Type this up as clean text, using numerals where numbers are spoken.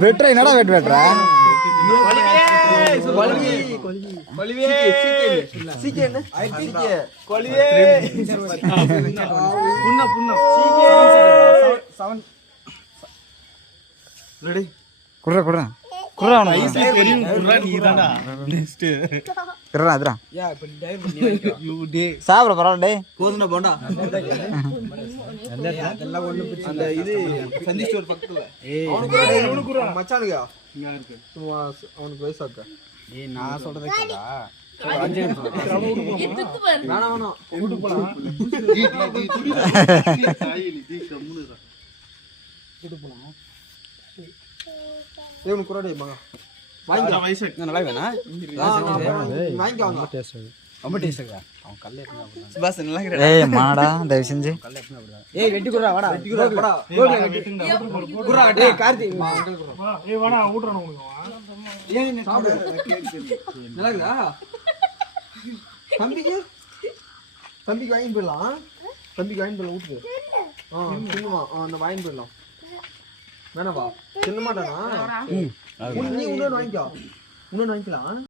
வெட்டுற என்னடா வெட்டுறா குடுறா குடுறா குடுறா சாப்பிட பரவாயில்ல டே கோதுமை போண்டா அந்த இது சந்தி ஸ்டோர் பக்கத்துல மச்சானுங்க அவனுக்கு வயசாக்க நான் சொல்றதை கேட்டா மாடா தயவு செஞ்சு தம்பிக்கு வாங்கி போயிடலாம் விட்டுரு அந்த வாங்கி போயிடலாம் வேணாப்பா சொல்ல மாட்டானா நீ இன்னொன்று வாங்கிக்கலாம்